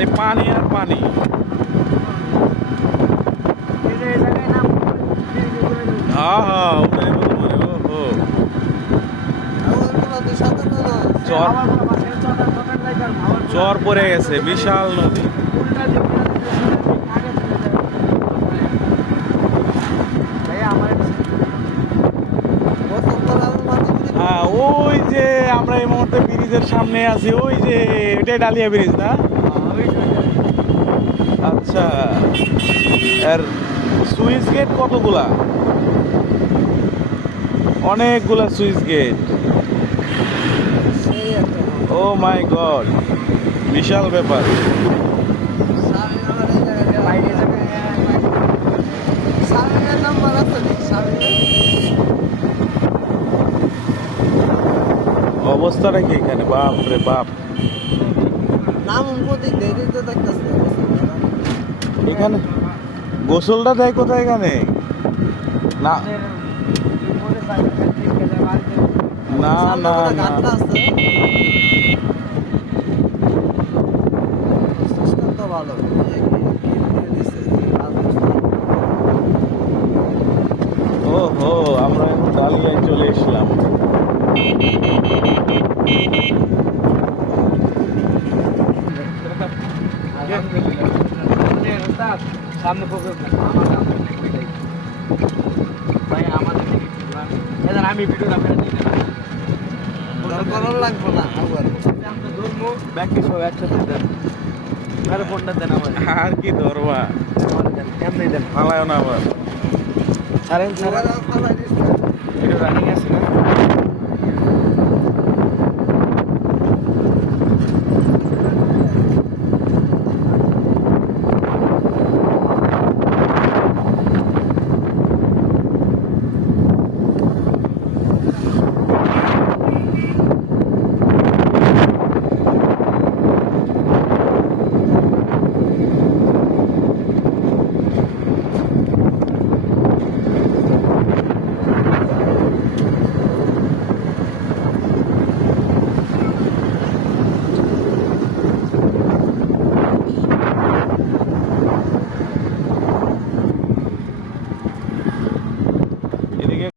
খালি পানি আর পানি। হ্যাঁ হ্যাঁ ওটাই বলবো মানে ও চর পড়ে গেছে, বিশাল নদী। হ্যাঁ ওই যে আমরা এই মুহূর্তে ব্রিজের সামনে আছি, ওই যে এটাই ডালিয়া ব্রিজ না? আচ্ছা, এর সুইচ গেট কতগুলা? অনেকগুলা সুইচ গেট। ও মাই গড, বিশাল ব্যাপার। অবস্থাটা কি এখানে? বাপ রে বাপ, এখানে গোসলটা দেয় কোথায় এখানে? না না না না, ও হো, আমরা এখন ডালিয়ায় চলে এসলাম। সামনে ভাই আমাদের আমি ভিডিওটা ফেলে দিই লাগবো না ব্যাগটি সব একসাথে দেন, আরে ফোনটা দেন আমার। আর কি ধরবা, এমনি দেন, ফালায় না আবার। আরে ভিডিও রানিং আছে না?